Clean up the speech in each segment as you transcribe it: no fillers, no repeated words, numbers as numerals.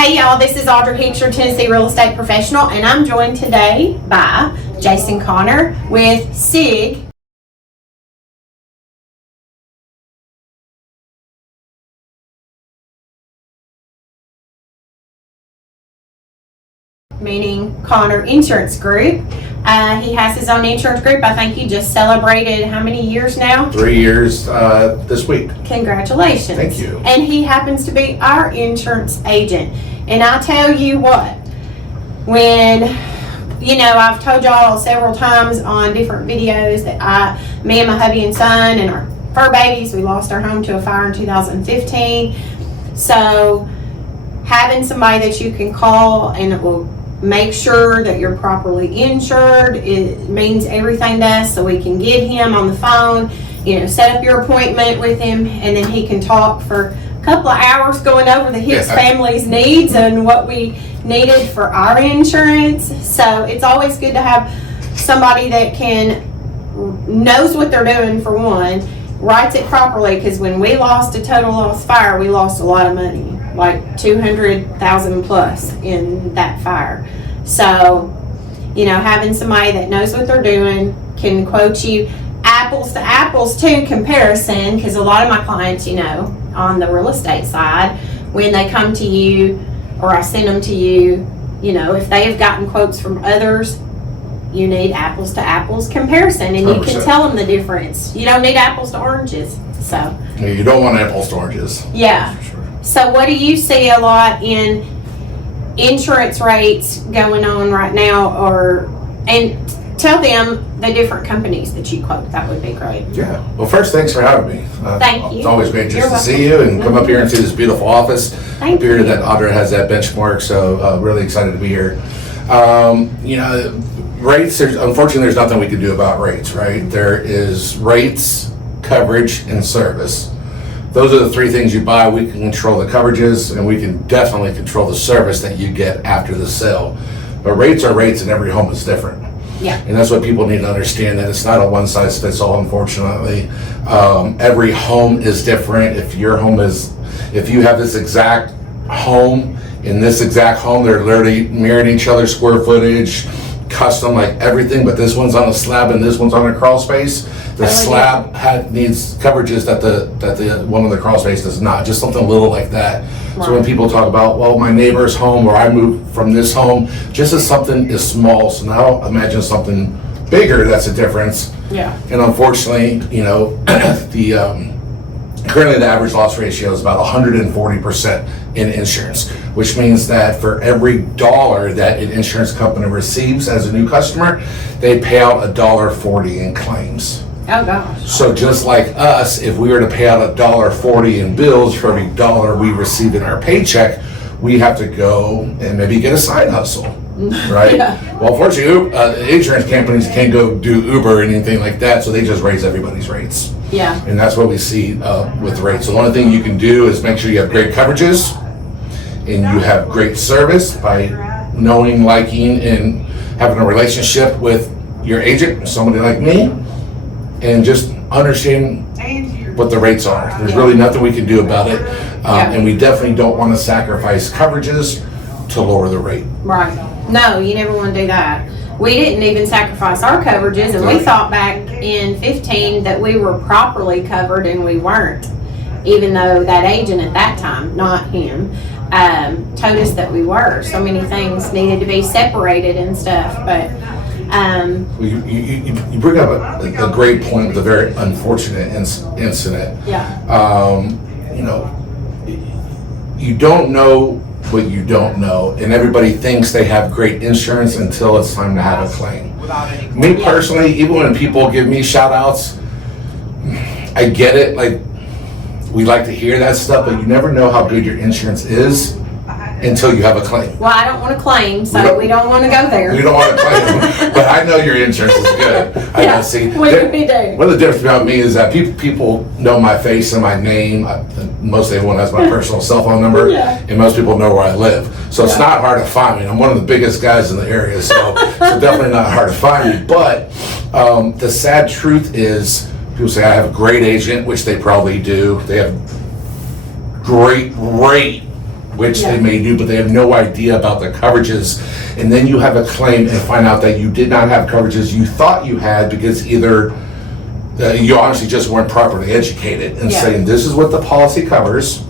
Hey y'all, this is Audra Hicks, your Tennessee real estate professional, and I'm joined today by Jason Connor with SIG. Meaning Connor Insurance Group. He has his own insurance group. I think you just celebrated how many years now? 3 years this week. Congratulations. Thank you. And he happens to be our insurance agent. And I tell you what, when, I've told y'all several times on different videos that me and my hubby and son and our fur babies, we lost our home to a fire in 2015. So having somebody that you can call and it will make sure that you're properly insured, it means everything to us, so we can get him on the phone, set up your appointment with him, and then he can talk for a couple of hours going over the Hicks family's needs and what we needed for our insurance. So it's always good to have somebody that knows what they're doing, for one, writes it properly, because when we lost a total loss fire, we lost a lot of money, like 200,000 plus in that fire. So, having somebody that knows what they're doing, can quote you apples to apples too comparison, because a lot of my clients, on the real estate side, when they come to you or I send them to you, if they have gotten quotes from others, you need apples to apples comparison, and 100%. You can tell them the difference. You don't need apples to oranges. So you don't want apples to oranges. Yeah. For sure. So what do you see a lot in insurance rates going on right now, and tell them the different companies that you quote? That would be great. Yeah. Well, first, thanks for having me. Thank you. It's always great just to see you and come up here and see this beautiful office. Thank you. Up here that Audra has that benchmark, so really excited to be here. Rates, unfortunately, there's nothing we can do about rates, right? There is rates, coverage, and service. Those are the three things you buy. We can control the coverages, and we can definitely control the service that you get after the sale. But rates are rates, and every home is different. Yeah. And that's what people need to understand, that it's not a one size fits all, unfortunately. Every home is different. If you have this exact home, in this exact home, they're literally mirroring each other's square footage, custom, like everything, but this one's on a slab and this one's on a crawl space. The slab needs coverages that the one on the crawl space does not. Just something little like that. Right. So when people talk about, well, my neighbor's home, or I moved from this home, just as something is small. So now imagine something bigger. That's a difference. Yeah. And unfortunately, currently the average loss ratio is about 140% in insurance, which means that for every dollar that an insurance company receives as a new customer, they pay out $1.40 in claims. Oh gosh. So just like us, if we were to pay out $1.40 in bills for every dollar we receive in our paycheck, we have to go and maybe get a side hustle, right? Yeah. Well, unfortunately, insurance companies can't go do Uber or anything like that, so they just raise everybody's rates. Yeah. And that's what we see with rates. So the only thing you can do is make sure you have great coverages and you have great service by knowing, liking, and having a relationship with your agent, somebody like me, and just understand what the rates are. There's really nothing we can do about it. And we definitely don't want to sacrifice coverages to lower the rate. Right. No, you never want to do that. We didn't even sacrifice our coverages, and we thought back in 15 that we were properly covered, and we weren't, even though that agent at that time, not him, told us that we were. So many things needed to be separated and stuff, but you bring up a great point with a very unfortunate incident. Yeah. You don't know what you don't know, and everybody thinks they have great insurance until it's time to have a claim. Me personally, even when people give me shout outs, I get it, like, we like to hear that stuff, but you never know how good your insurance is until you have a claim. Well, I don't want to claim, so we don't want to go there. We don't want to claim, but I know your insurance is good. I know. See, what do we do? One of the differences about me is that people know my face and my name. Most everyone has my personal cell phone number, and most people know where I live. So it's not hard to find me. I'm one of the biggest guys in the area, so definitely not hard to find me. But the sad truth is, people say I have a great agent, which they probably do. They have great which Yeah. they may do, but they have no idea about the coverages. And then you have a claim and find out that you did not have coverages you thought you had because either you honestly just weren't properly educated and Yeah. saying, this is what the policy covers.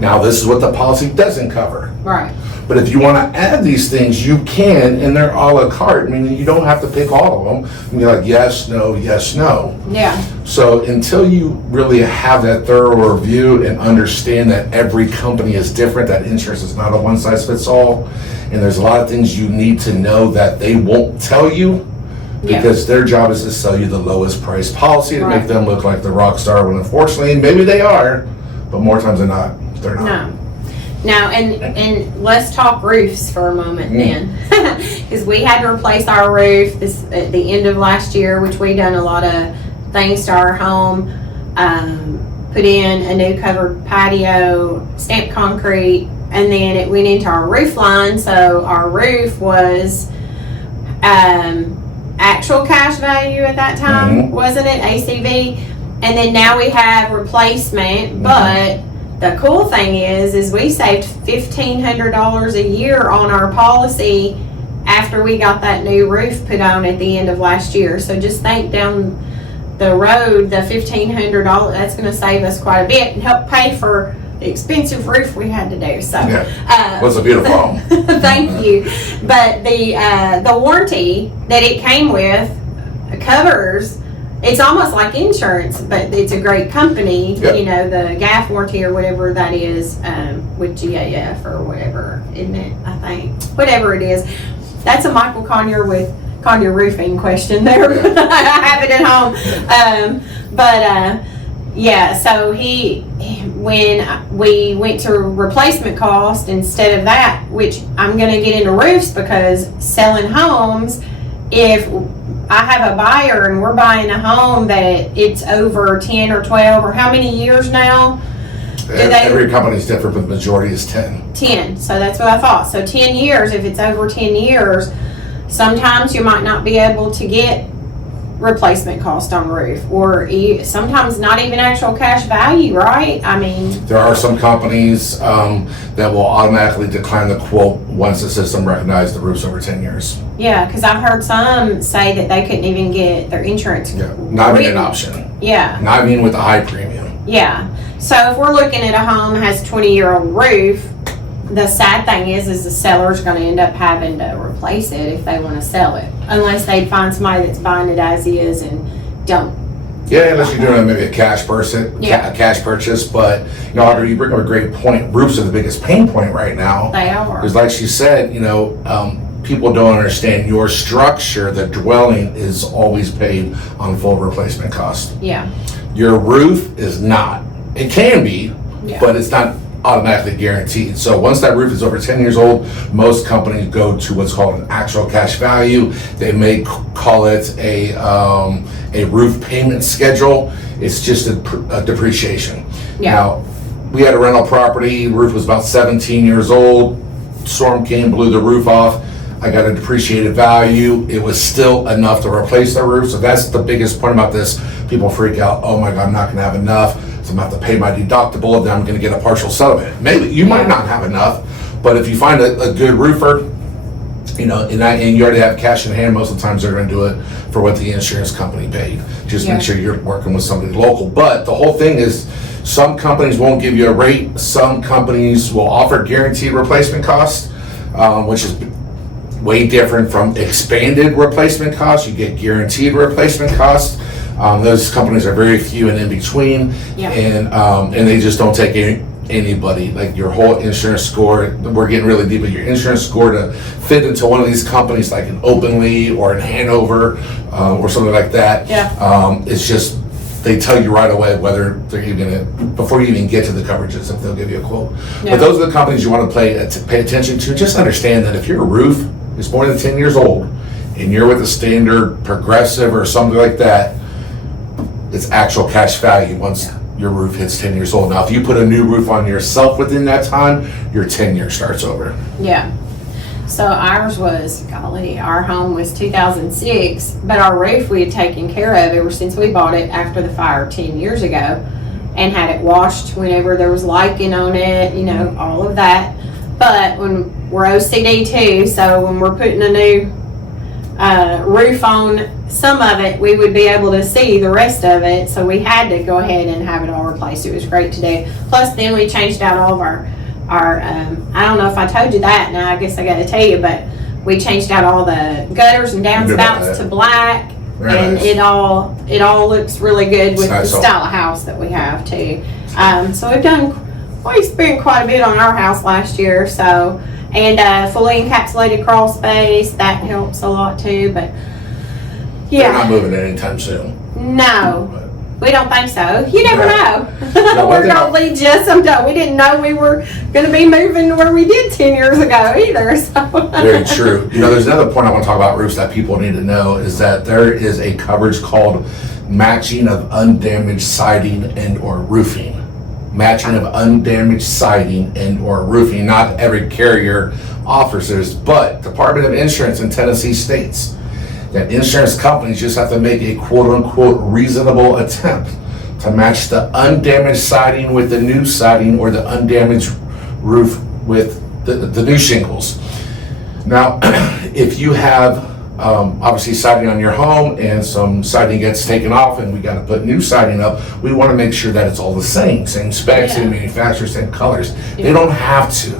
Now this is what the policy doesn't cover. Right. But if you want to add these things, you can, and they're a la carte, meaning you don't have to pick all of them. And you're like, yes, no, yes, no. Yeah. So until you really have that thorough review and understand that every company is different, that insurance is not a one size fits all, and there's a lot of things you need to know that they won't tell you because their job is to sell you the lowest price policy to Right. make them look like the rock star when unfortunately, maybe they are, but more times than not, they're not. No. Now, and let's talk roofs for a moment then. Because we had to replace our roof at the end of last year, which we done a lot of things to our home. Put in a new covered patio, stamped concrete, and then it went into our roof line. So our roof was actual cash value at that time, wasn't it? ACV. And then now we have replacement, but the cool thing is we saved $1,500 a year on our policy after we got that new roof put on at the end of last year. So just think down the road, the $1,500, that's going to save us quite a bit and help pay for the expensive roof we had to do. So, was a beautiful home. Thank you. But the warranty that it came with covers. It's almost like insurance, but it's a great company. Yep. You know, the GAF warranty or whatever that is with GAF or whatever, isn't it? I think whatever it is. That's a Michael Conyer with Conyer Roofing question there. I have it at home. So when we went to replacement cost instead of that, which I'm going to get into roofs because selling homes, if I have a buyer and we're buying a home that it's over 10 or 12 or how many years now? Every company's different, but the majority is 10. 10, so that's what I thought. So 10 years, if it's over 10 years, sometimes you might not be able to get replacement cost on roof, or sometimes not even actual cash value, right? I mean, there are some companies that will automatically decline the quote once the system recognizes the roof's over 10 years. Yeah, because I've heard some say that they couldn't even get their insurance. Yeah, not even an option. Yeah. Not even with a high premium. Yeah. So if we're looking at a home that has a 20-year-old roof, the sad thing is the seller's going to end up having to replace it if they want to sell it, unless they find somebody that's buying it as is and don't. Yeah, unless you're doing maybe a cash purchase. But you know, Audra, you bring up a great point. Roofs are the biggest pain point right now. They are. Because, like she said, you know, people don't understand your structure. The dwelling is always paid on full replacement cost. Yeah. Your roof is not. It can be, but it's not automatically guaranteed. So once that roof is over 10 years old, most companies go to what's called an actual cash value. They may call it a roof payment schedule. It's just a depreciation. Yeah. Now, we had a rental property, roof was about 17 years old, storm came, blew the roof off. I got a depreciated value. It was still enough to replace the roof. So that's the biggest point about this. People freak out, oh my God, I'm not gonna have enough. So I'm gonna have to pay my deductible, then I'm gonna get a partial settlement. Maybe you might not have enough, but if you find a good roofer, you know, and you already have cash in hand, most of the times they're gonna do it for what the insurance company paid. Just make sure you're working with somebody local. But the whole thing is, some companies won't give you a rate. Some companies will offer guaranteed replacement costs, which is way different from expanded replacement costs. You get guaranteed replacement costs. Those companies are very few and in between, and they just don't take anybody. Like your whole insurance score, we're getting really deep, but your insurance score to fit into one of these companies like an Openly or in Hanover or something like that, it's just, they tell you right away whether they're even gonna, before you even get to the coverages, if they'll give you a quote. But those are the companies you want to pay attention to. Just understand that if your roof is more than 10 years old and you're with a standard Progressive or something like that, it's actual cash value once your roof hits 10 years old. Now, if you put a new roof on yourself within that time, your 10 years starts over. Yeah. So ours was, golly, our home was 2006, but our roof we had taken care of ever since we bought it after the fire 10 years ago and had it washed whenever there was lichen on it, you know, all of that. But when we're OCD too, so when we're putting a new roof on some of it, we would be able to see the rest of it. So we had to go ahead and have it all replaced. It was great to do. Plus, then we changed out all of our I don't know if I told you that. Now I guess I got to tell you, but we changed out all the gutters and downspouts to black. Very and nice. it all looks really good with nice the style of house that we have too. So we spent quite a bit on our house last year. So, and fully encapsulated crawl space, that helps a lot too. But They're not yeah, moving anytime soon. no, we don't think so. You never know. No, one We're thing gonna lead you sometime. We didn't know we were gonna be moving where we did 10 years ago either. So Very true. You know, there's another point I want to talk about roofs that people need to know is that there is a coverage called matching of undamaged siding and or roofing. Matching of undamaged siding and or roofing. Not every carrier offers this, but Department of Insurance in Tennessee states that insurance companies just have to make a quote-unquote reasonable attempt to match the undamaged siding with the new siding or the undamaged roof with the new shingles. Now, if you have obviously siding on your home and some siding gets taken off and we got to put new siding up, we want to make sure that it's all the same specs, same manufacturer, same colors. They don't have to.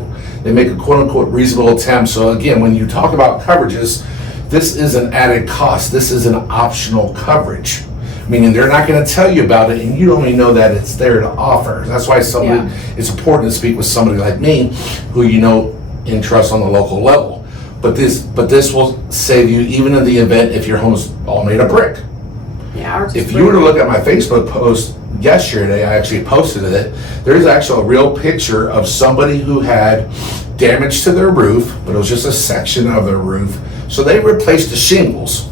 They make a quote-unquote reasonable attempt. So again, when you talk about coverages, this is an added cost. This is an optional coverage, meaning they're not going to tell you about it, and you only know that it's there to offer. That's why it's important to speak with somebody like me, who you know and trust on the local level. But this will save you even in the event if your home's all made of brick. yeah, If you were to look at my Facebook post yesterday, I actually posted it. There's actually a real picture of somebody who had damage to their roof, but it was just a section of their roof. So they replaced the shingles.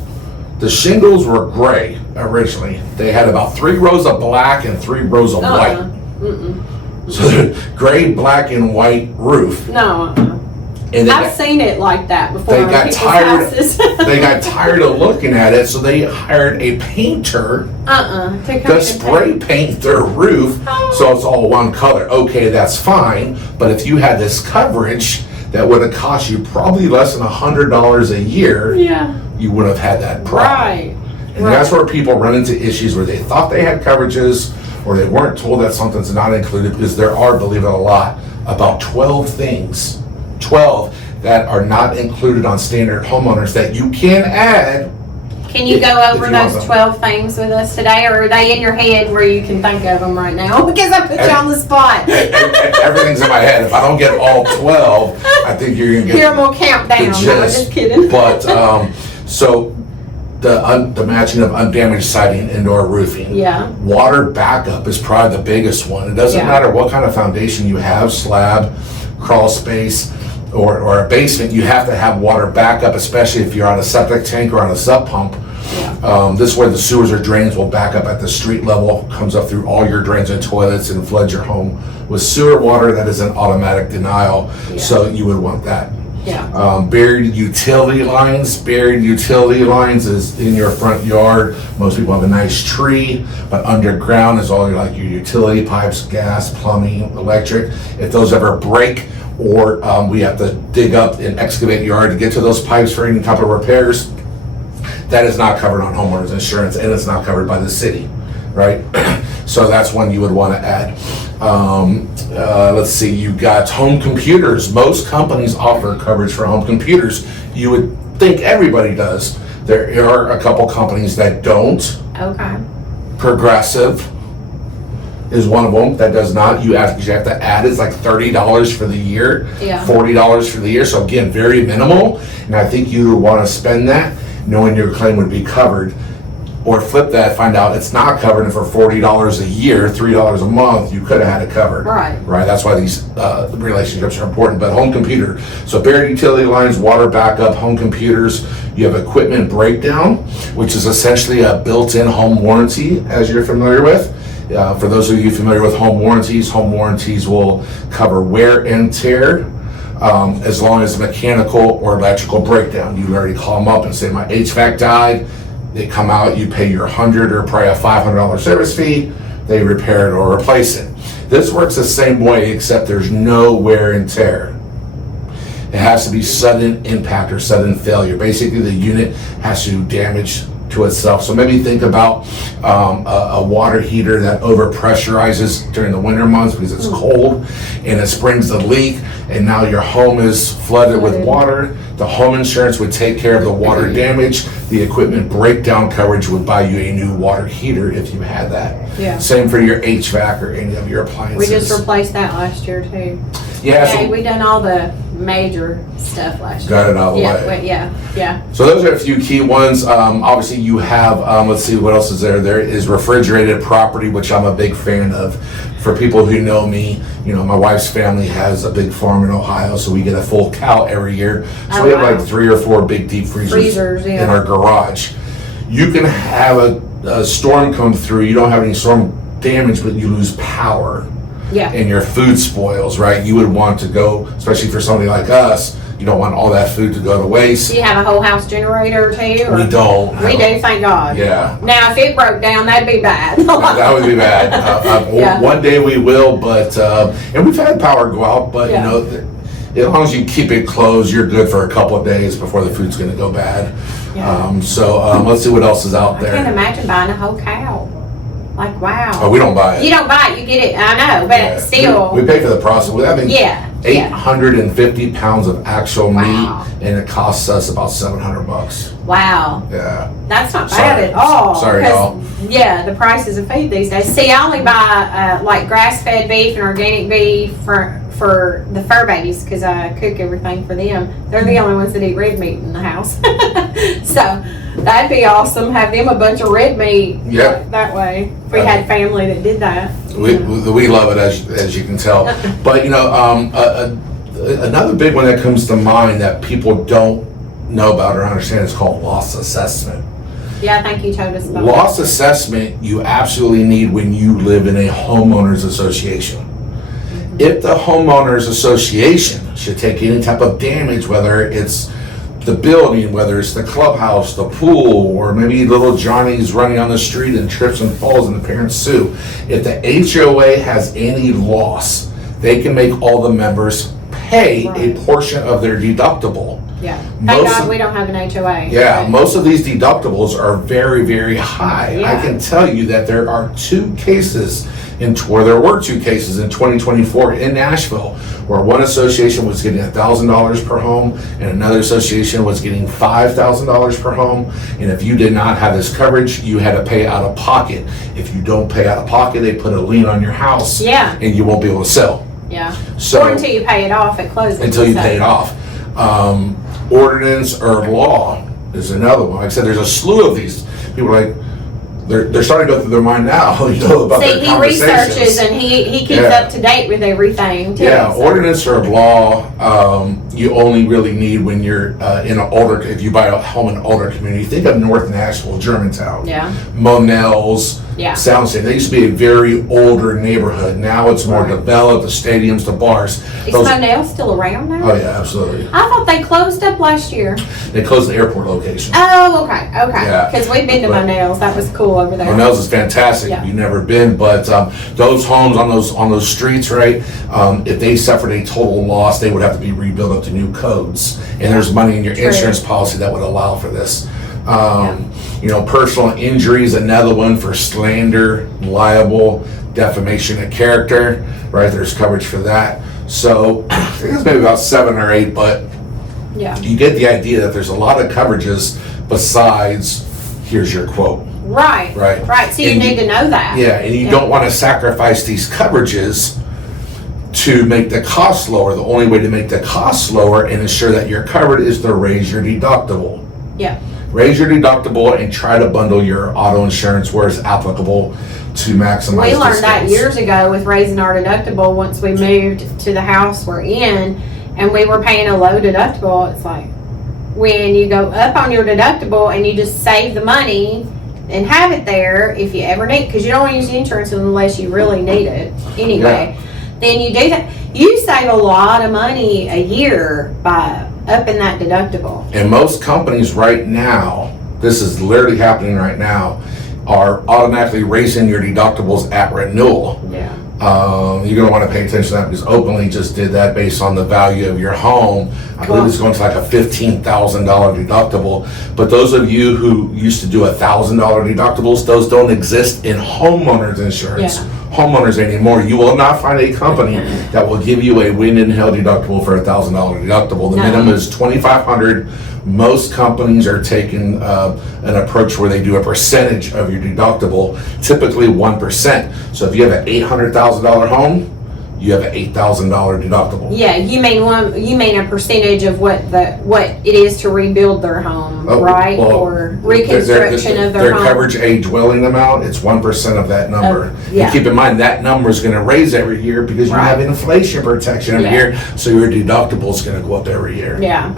The shingles were gray originally. They had about 3 rows of black and 3 rows of white. So gray, black, and white roof. No. And I've seen it like that before. They on got people's tired. houses. They got tired of looking at it, so they hired a painter to spray paint their roof so it's all one color. Okay, that's fine, but if you had this coverage that would have cost you probably less than $100 a year, you would have had that problem. Right. And that's where people run into issues where they thought they had coverages or they weren't told that something's not included, because there are, believe it or not, about 12 things, 12 that are not included on standard homeowners that you can add. Can you go over those 12 things with us today, or are they in your head where you can think of them right now? Because I put you on the spot. Everything's in my head. If I don't get all 12, I think you're going to get Here, we'll count down. No, I'm just kidding. But, so the matching of undamaged siding, indoor roofing. Yeah. Water backup is probably the biggest one. It doesn't matter what kind of foundation you have, slab, crawl space, or a basement, you have to have water backup, especially if you're on a septic tank or on a sub pump. This is where the sewers or drains will back up at the street level, comes up through all your drains and toilets and floods your home. With sewer water, that is an automatic denial, so you would want that. Buried utility lines. Buried utility lines is in your front yard. Most people have a nice tree, but underground is all your utility pipes, gas, plumbing, electric. If those ever break, or we have to dig up and excavate your yard to get to those pipes for any type of repairs, that is not covered on homeowners insurance, and it's not covered by the city, right? So that's one you would want to add. Let's see, you got home computers. Most companies offer coverage for home computers. You would think everybody does. There are a couple companies that don't. Okay. Progressive is one of them that does not. You have to add, it's like $30 for the year, $40 for the year. So again, very minimal. And I think you would want to spend that knowing your claim would be covered. Or flip that, find out it's not covered, and for $40 a year, $3 a month, you could have had it covered. Right. That's why these relationships are important. But home computer, so buried utility lines, water backup, home computers. You have equipment breakdown, which is essentially a built-in home warranty, as you're familiar with. For those of you familiar with home warranties will cover wear and tear, as long as mechanical or electrical breakdown. You already call them up and say, my HVAC died. They come out, you pay your $100 or probably a $500 service fee, they repair it or replace it. This works the same way, except there's no wear and tear. It has to be sudden impact or sudden failure. Basically, the unit has to do damage to itself. So maybe think about a water heater that overpressurizes during the winter months because it's cold, and it springs a leak, and now your home is flooded with water. The home insurance would take care of the water damage. The equipment breakdown coverage would buy you a new water heater if you had that. Yeah. Same for your HVAC or any of your appliances. We just replaced that last year too. Yeah, Okay, so we done all the major stuff last year. got it out of the Yeah, way. yeah. So those are a few key ones. Obviously you have, let's see what else is there. There is refrigerated property, which I'm a big fan of. For people who know me, my wife's family has a big farm in Ohio, so we get a full cow every year. So we have like 3 or 4 big deep freezers in our garage. You can have a storm come through. You don't have any storm damage, but you lose power. Yeah. And your food spoils, right? You would want to go, especially for somebody like us, you don't want all that food to go to waste. Do you have a whole house generator too? Or? We don't. We do, thank God. Yeah. Now, if it broke down, that'd be bad. That would be bad. Yeah. One day we will, but, and we've had power go out, but Yeah. as long as you keep it closed, you're good for a couple of days before the food's gonna go bad. Yeah. So let's see what else is out I there. can't imagine buying a whole cow. Like, wow. Oh, we don't buy it. You don't buy it, you get it, I know, but Yeah. still. We pay for the process. I mean, Yeah. 850 pounds of actual Wow. meat, and it costs us about $700. Wow. Yeah. That's not Sorry. bad at all. Sorry, 'cause, y'all. Yeah, the prices of food these days. See, I only buy like grass-fed beef and organic beef for the fur babies because I cook everything for them. They're the only ones that eat red meat in the house. So that'd be awesome. Have them a bunch of red meat. Yep. That way, if we had family that did that. We love it, as you can tell. But another big one that comes to mind that people don't know about or understand is called loss assessment. Yeah, I think you told us about Loss assessment you absolutely need when you live in a homeowners association. If the homeowners association should take any type of damage, whether it's the building, whether it's the clubhouse, the pool, or maybe little Johnny's running on the street and trips and falls and the parents sue. If the HOA has any loss, they can make all the members pay a portion of their deductible. Yeah. Thank Most God of- we don't have an HOA. Yeah, most of these deductibles are very, very high. Yeah. I can tell you that there are 2 cases where there were 2 cases in 2024 in Nashville where one association was getting $1,000 per home and another association was getting $5,000 per home. And if you did not have this coverage, you had to pay out of pocket. If you don't pay out of pocket, they put a lien on your house. Yeah. And you won't be able to sell. Yeah. So- or until you pay it off at closing. Until you So- pay it off. Ordinance or law is another one. Like I said, there's a slew of these. People are like, they're starting to go through their mind now, about See, their he conversations. researches and he keeps Yeah. up to date with everything too. Yeah, so. ordinance or law, you only really need when you're in an older, if you buy a home in an older community. Think of North Nashville, Germantown, Yeah. Monell's, Yeah. Soundstage. They used to be a very older neighborhood. Now it's more Right. developed, the stadiums, the bars. Is Those- Monell still around now? oh yeah, absolutely. I thought they closed up last year. They closed the airport location. Oh, okay. Yeah. Because we've been to But- Monell's. That was cool over there. Monell's is fantastic. Yeah. If you've never been, but those homes on those streets, right? If they suffered a total loss, they would have to be rebuilt up to new codes. And there's money in your True. insurance policy that would allow for this. Personal injury is another one for slander, libel, defamation of character, right? There's coverage for that. So I think it's maybe about 7 or 8, but Yeah. you get the idea that there's a lot of coverages besides here's your quote. Right. Right. So you And need to know that. Yeah, and you don't want to sacrifice these coverages to make the cost lower. The only way to make the cost lower and ensure that you're covered is to raise your deductible. Yeah. Raise your deductible and try to bundle your auto insurance where it's applicable to maximize We learned that discounts. years ago with raising our deductible once we moved to the house we're in and we were paying a low deductible. It's like when you go up on your deductible and you just save the money and have it there if you ever need, because you don't want to use the insurance unless you really need it anyway. Then you do that. You save a lot of money a year by upping that deductible. And most companies right now, this is literally happening right now, are automatically raising your deductibles at renewal. Yeah. You're gonna wanna pay attention to that because Openly just did that based on the value of your home. I believe it's going to like a $15,000 deductible. But those of you who used to do $1,000 deductibles, those don't exist in homeowners insurance. Yeah. Homeowners anymore. You will not find a company that will give you a wind and hail deductible for $1,000 deductible. The minimum is $2,500. Most companies are taking an approach where they do a percentage of your deductible, typically 1%. So if you have an $800,000 home, you have an $8,000 deductible. Yeah, you mean a percentage of what it is to rebuild their home, right? Well, or reconstruction of their home. Their coverage A dwelling amount, it's 1% of that number. Yeah. And keep in mind, that number is gonna raise every year because you have inflation protection every year, so your deductible is gonna go up every year. Yeah.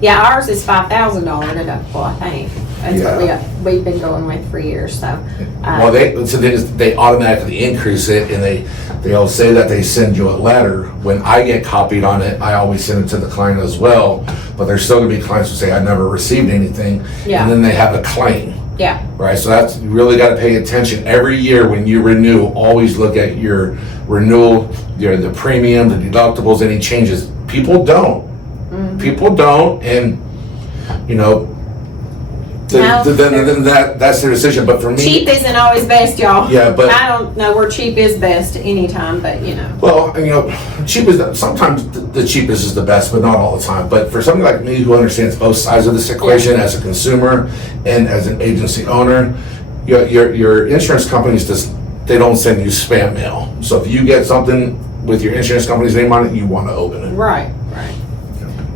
Yeah, ours is $5,000 deductible, I think. That's what we've been going with for years, so. Well, they automatically increase it, and they'll say that they send you a letter. When I get copied on it, I always send it to the client as well, but there's still gonna be clients who say, I never received anything, and then they have a claim. Yeah. Right, so you really gotta pay attention. Every year when you renew, always look at your renewal, the premium, the deductibles, any changes. People don't. People don't, and then that's their decision. But for me, cheap isn't always best, y'all. Yeah, but I don't know where cheap is best anytime, but Well, cheap is sometimes the cheapest is the best, but not all the time. But for somebody like me who understands both sides of this equation as a consumer and as an agency owner, your insurance companies they don't send you spam mail. So if you get something with your insurance company's name on it, you want to open it. Right.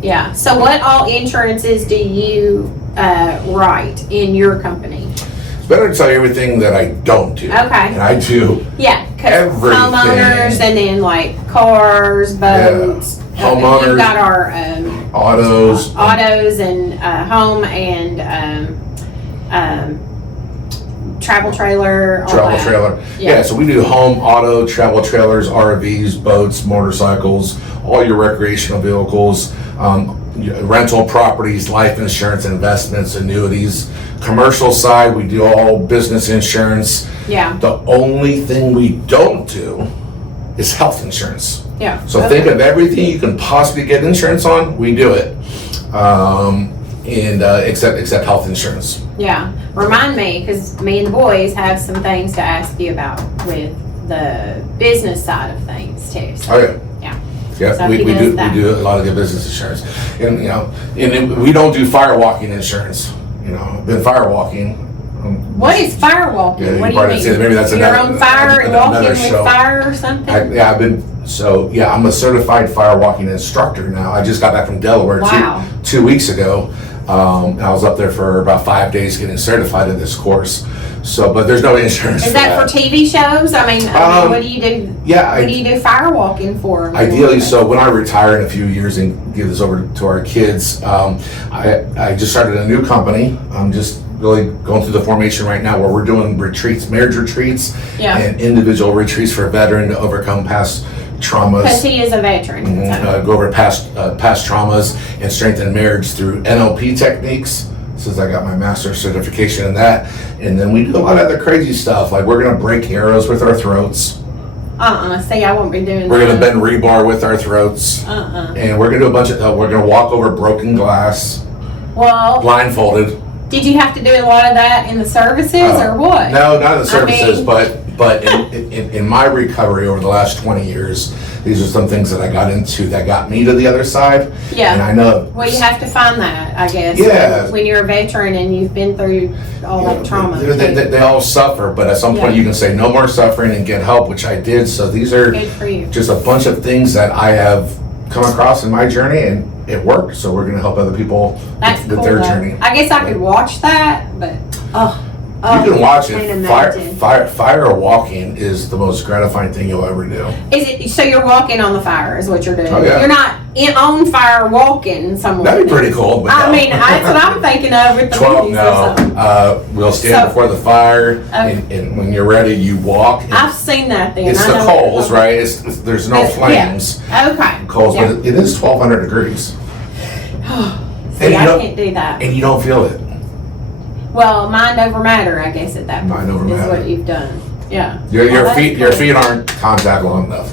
Yeah. So what all insurances do you write in your company? It's better to tell you everything that I don't do. Okay. And I do. Yeah, because everything. Homeowners, and then like cars, boats. Yeah. Homeowners. We've got our autos. Autos and home and travel trailer. Travel trailer. Yeah, so we do home, auto, travel trailers, RVs, boats, motorcycles, all your recreational vehicles, rental properties, life insurance, investments, annuities. Commercial side, we do all business insurance. Yeah. The only thing we don't do is health insurance. Yeah. So think of everything you can possibly get insurance on, we do it. Except health insurance. Yeah. Remind me, because me and the boys have some things to ask you about with the business side of things too. So, Oh yeah. Yeah, So we he does do that. a lot of good business insurance, and we don't do firewalking insurance. I've been firewalking. What is firewalking? Yeah, What do you probably mean? say that maybe that's You're on fire and walking another with show. fire or something? I'm a certified firewalking instructor now. I just got back from Delaware Wow. two weeks ago. I was up there for about 5 days getting certified in this course. But there's no insurance. Is that for TV shows? I mean, what do you do? Yeah. What do you do firewalking for? Ideally, so when I retire in a few years and give this over to our kids, I just started a new company. I'm just really going through the formation right now where we're doing retreats, marriage retreats, and individual retreats for a veteran to overcome past traumas. Because he is a veteran. Go over past traumas and strengthen marriage through NLP techniques. Since I got my master's certification in that, and then we do a lot of other crazy stuff, like we're gonna break arrows with our throats. See, I won't be doing We're that. gonna bend rebar with our throats. And we're gonna do a bunch of. We're gonna walk over broken glass, Well, blindfolded. did you have to do a lot of that in the services or what? No, not in the services, mean- but in my recovery over the last 20 years, these are some things that I got into that got me to the other side. Yeah. And I know. Well, you have to find that, I guess. Yeah. When you're a veteran and you've been through all that trauma. They all suffer, but at some point you can say no more suffering and get help, which I did. So these are Good for you. just a bunch of things that I have come across in my journey, and it worked. So we're going to help other people That's with cool, their though. journey. I guess I could watch that, but You can watch can't it. imagine. Fire walking is the most gratifying thing you'll ever do. Is it so? You're walking on the fire, is what you're doing. Oh, yeah. You're not on fire walking somewhere. That'd be pretty cool. But I no. mean, that's what I'm thinking of with the 12, movies or something. we'll stand So- before the fire, and when you're ready, you walk. and I've seen that then. it's I the know coals, that. right? There's no flames. Yeah. Okay. Coals, Yeah. but it is 1,200 degrees, See, you I don't- can't do that. and you don't feel it. Well, mind over matter, I guess, at that point. Mind over is matter. what you've done. Yeah. Your Well, feet aren't contact long enough.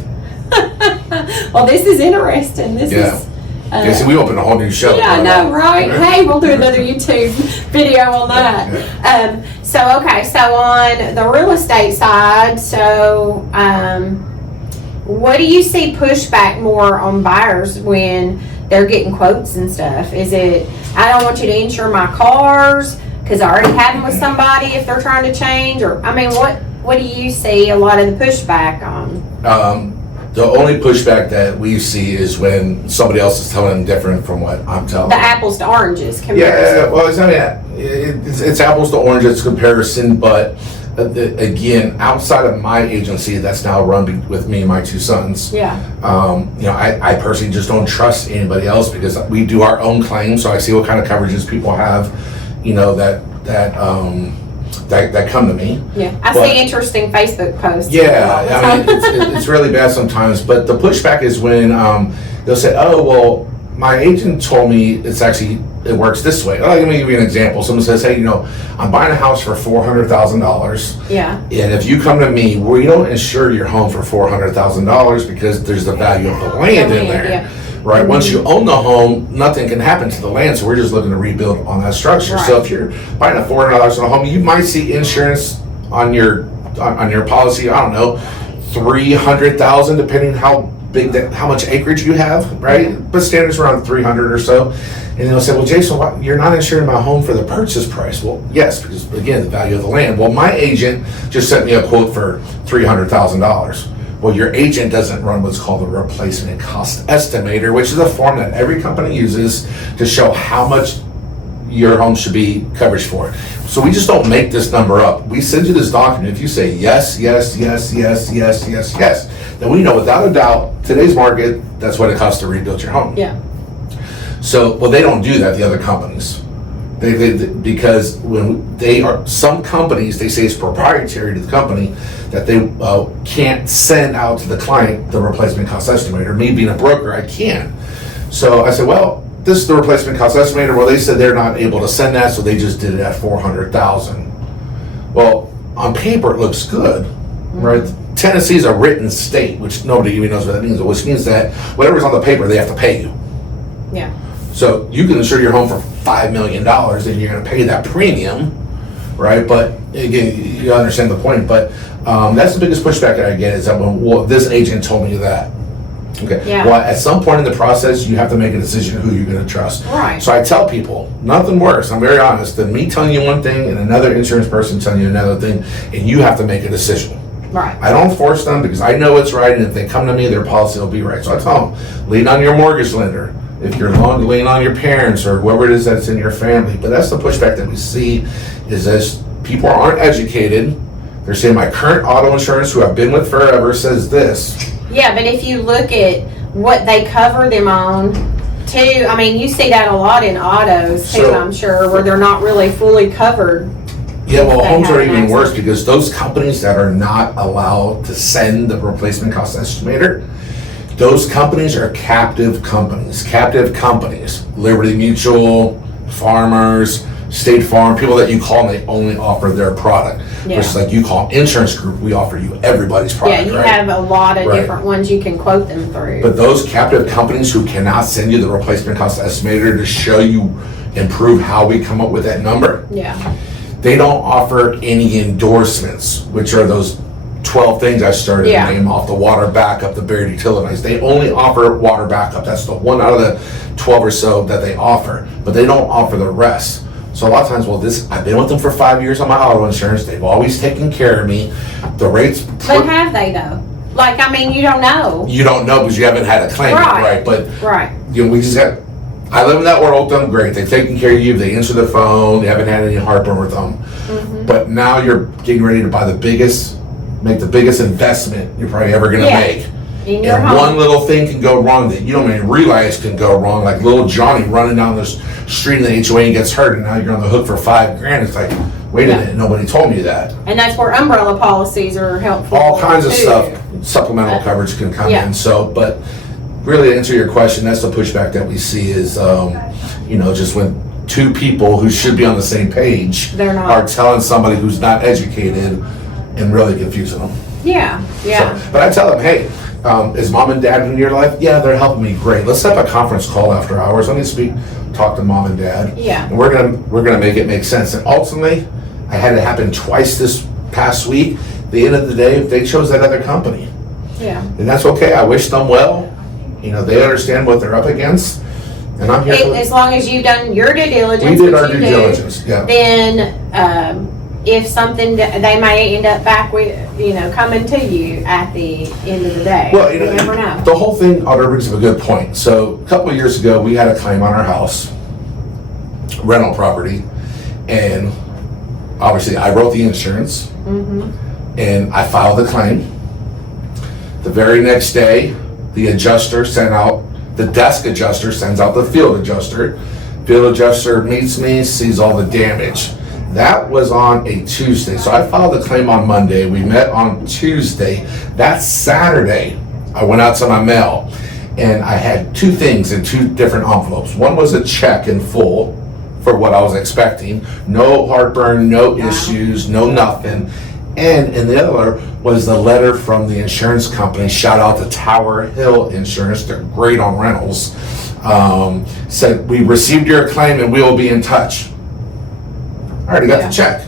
Well, this is interesting. This Yeah. is. Yeah, see, we opened a whole new show. Yeah, I know, right? Hey, we'll do another YouTube video on that. So on the real estate side, what do you see pushback more on buyers when they're getting quotes and stuff? Is it, I don't want you to insure my cars because I already have them with somebody if they're trying to change? Or, I mean, what do you see a lot of the pushback on? The only pushback that we see is when somebody else is telling them different from what I'm telling The them. apples to oranges comparison. Yeah, well, it's apples to oranges comparison, but again, outside of my agency that's now run with me and my two sons, Yeah. I personally just don't trust anybody else because we do our own claims, so I see what kind of coverages people have, that come to me. Yeah, I see interesting Facebook posts. Yeah, I mean, it's really bad sometimes, but the pushback is when they'll say, oh, well, my agent told me it works this way. Oh, let me give you an example. Someone says, hey, I'm buying a house for $400,000. Yeah. And if you come to me, we don't insure your home for $400,000 because there's the value of the land in there. Yeah. Right. Once you own the home, nothing can happen to the land, so we're just looking to rebuild on that structure. Right. So if you're buying a $400 on a home, you might see insurance on your policy. I don't know, $300,000, depending how much acreage you have, right? But standards around 300 or so. And they'll say, well, Jason, you're not insuring my home for the purchase price. Well, yes, because again, the value of the land. Well, my agent just sent me a quote for $300,000. Well, your agent doesn't run what's called a replacement cost estimator, which is a form that every company uses to show how much your home should be coverage for. So we just don't make this number up. We send you this document. If you say yes, yes, yes, yes, yes, yes, yes, then we know without a doubt, today's market, that's what it costs to rebuild your home. Yeah. So, well, they don't do that, the other companies. Because some companies, they say it's proprietary to the company that they can't send out to the client the replacement cost estimator. Me being a broker, I can. So I said, well, this is the replacement cost estimator. Well, they said they're not able to send that, so they just did it at $400,000. Well, on paper it looks good, right? Tennessee's a written state, which nobody even knows what that means, which means that whatever's on the paper, they have to pay you. Yeah. So you can insure your home for $5 million and you're going to pay that premium, right? But again, you understand the point. But that's the biggest pushback that I get is that this agent told me that. Okay. Yeah. Well, at some point in the process, you have to make a decision who you're going to trust. Right. So I tell people, nothing worse, I'm very honest, than me telling you one thing and another insurance person telling you another thing, and you have to make a decision. Right. I don't force them because I know it's right, and if they come to me, their policy will be right. So I tell them, lean on your mortgage lender. If you're alone, lean on your parents or whoever it is that's in your family. But that's the pushback that we see is as people aren't educated. They're saying my current auto insurance, who I've been with forever, says this. Yeah, but if you look at what they cover them on, too, I mean, you see that a lot in autos, too, I'm sure, where they're not really fully covered. Yeah, well, homes are even worse because those companies that are not allowed to send the replacement cost estimator, those companies are captive companies. Liberty Mutual, Farmers, State Farm, people that you call and they only offer their product. Yeah. Versus like you call Insurance Group, we offer you everybody's product. Yeah, you right? have a lot of Right. different ones you can quote them through. But those captive companies who cannot send you the replacement cost estimator to show you and prove how we come up with that number, Yeah. they don't offer any endorsements, which are those 12 things I started to name off: the water backup, the buried utilities. They only offer water backup. That's the one out of the 12 or so that they offer, but they don't offer the rest. So a lot of times, I've been with them for 5 years on my auto insurance. They've always taken care of me. The rates. But have they though? Like, I mean, you don't know. You don't know because you haven't had a claim, right? But we just got. I live in that world with them. Great, they've taken care of you. They answer the phone. They haven't had any heartburn with them. Mm-hmm. But now you're getting ready to make the biggest investment you're probably ever going to make. In your and home. One little thing can go wrong that you don't even realize can go wrong. Like little Johnny running down the street in the HOA and gets hurt, and now you're on the hook for $5,000. It's like, wait a minute, nobody told me that. And that's where umbrella policies are helpful. All kinds of too. stuff, supplemental coverage can come in. So, but really to answer your question, that's the pushback that we see is, just when two people who should be on the same page They're not. are telling somebody who's not educated and really confusing them. Yeah, yeah. So, but I tell them, hey, is mom and dad in your life? Yeah, they're helping me. Great. Let's have a conference call after hours. Let me talk to mom and dad. Yeah. And we're gonna make it make sense. And ultimately, I had it happen twice this past week. At the end of the day, they chose that other company. Yeah. And that's okay. I wish them well. You know, they understand what they're up against. And I'm here for As long as you've done your due diligence, We did which our you due do, diligence, yeah. then if something, they may end up back with, coming to you at the end of the day. Well, you never know. The whole thing, Audra brings up a good point. So a couple of years ago, we had a claim on our house, rental property, and obviously I wrote the insurance, and I filed the claim. The very next day, the desk adjuster sends out the field adjuster. Field adjuster meets me, sees all the damage. That was on a Tuesday. So I filed the claim on Monday. We met on Tuesday. That Saturday, I went out to my mail and I had two things in two different envelopes. One was a check in full for what I was expecting. No heartburn, no issues, no nothing. And the other was the letter from the insurance company. Shout out to Tower Hill Insurance. They're great on rentals. Said, we received your claim and we will be in touch. I already got the check.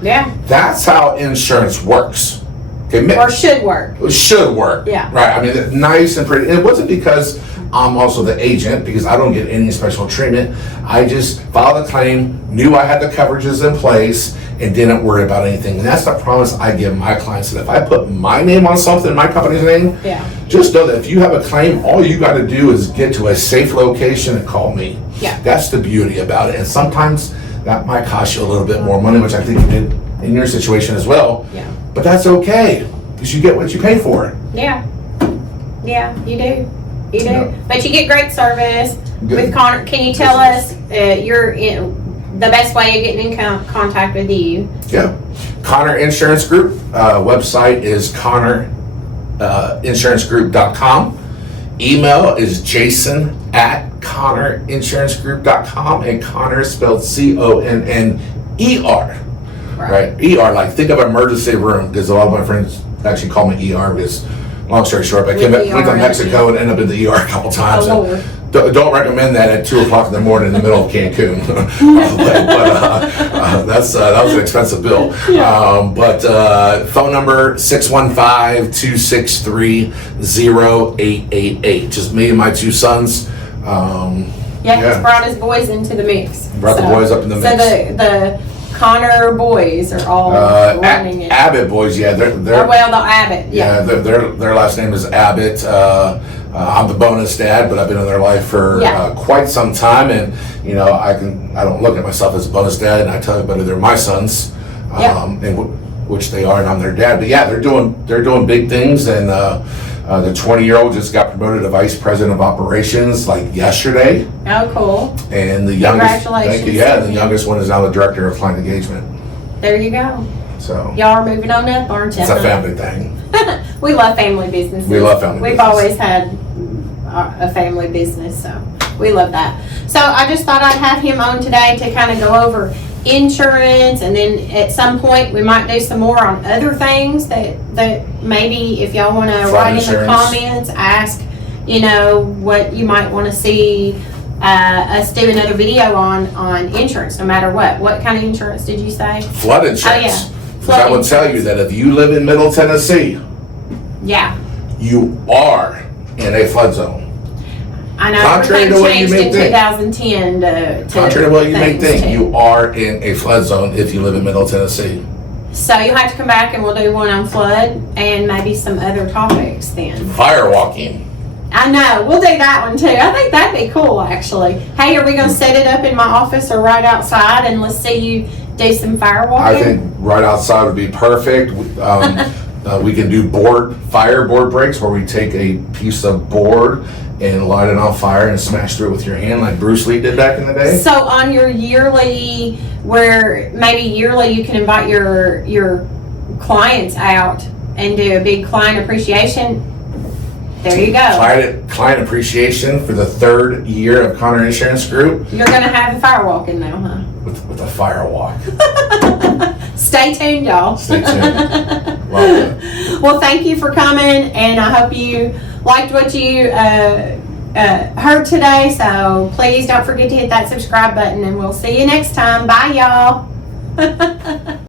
Yeah. That's how insurance works. Okay, Or should work. It should work. Yeah. Right. I mean, nice and pretty. And it wasn't because I'm also the agent, because I don't get any special treatment. I just filed a claim, knew I had the coverages in place, and didn't worry about anything. And that's the promise I give my clients, that if I put my name on something, my company's name, just know that if you have a claim, all you got to do is get to a safe location and call me. Yeah. That's the beauty about it. And sometimes that might cost you a little bit more money, which I think you did in your situation as well. Yeah. But that's okay, because you get what you pay for. Yeah. Yeah, you do. You do. Yeah. But you get great service Good. with Connor. Can you tell us the best way of getting in contact with you? Yeah. Connor Insurance Group. Website is connorinsurancegroup.com. Email is jason@connorinsurancegroup.com, and Connor is spelled CONNER. Right? ER, like think of emergency room, because a lot of my friends actually call me ER, because long story short, I went to Mexico and ended up in the ER a couple times. Oh, and don't recommend that at 2 o'clock in the morning in the middle of Cancun. That was an expensive bill. Phone number 615-263-0888. Just me and my two sons. He's brought his boys into the mix. Brought the boys up in the mix. So the Connor boys are all running it. Abbott boys, yeah. They're the Abbott, yeah. Their last name is Abbott. I'm the bonus dad, but I've been in their life for quite some time, and I don't look at myself as a bonus dad, and I tell everybody they're my sons, which they are, and I'm their dad. But yeah, they're doing big things, and the 20-year-old just got promoted to vice president of operations like yesterday. Oh, cool! And the youngest, congratulations! thank you. Yeah, the youngest one is now the director of client engagement. There you go. So y'all are moving on up, aren't you? It's a family thing. We love family businesses. We love family We've business. always had a family business, so we love that. So I just thought I'd have him on today to kind of go over insurance, and then at some point we might do some more on other things that maybe if y'all want to write in the comments, ask what you might want to see us do another video on insurance, no matter what kind of insurance did you say? Flood insurance. Oh, yeah. Because I would tell you that if you live in Middle Tennessee, you are in a flood zone. I know. Contrary to what you may think. 2010 to Contrary to what you may think, too. you are in a flood zone if you live in Middle Tennessee. So you'll have to come back and we'll do one on flood and maybe some other topics then. Firewalking. I know. We'll do that one too. I think that'd be cool, actually. Hey, are we going to set it up in my office or right outside, and let's see you do some firewalking? I think right outside would be perfect. We can do board breaks, where we take a piece of board and light it on fire and smash through it with your hand, like Bruce Lee did back in the day. So on your yearly, you can invite your clients out and do a big client appreciation. There you go. Client appreciation for the 3rd year of Connor Insurance Group. You're going to have the firewalking now, huh? With a firewalk. Stay tuned, y'all. Stay tuned. Love it. Well, thank you for coming, and I hope you liked what you heard today. So please don't forget to hit that subscribe button, and we'll see you next time. Bye, y'all.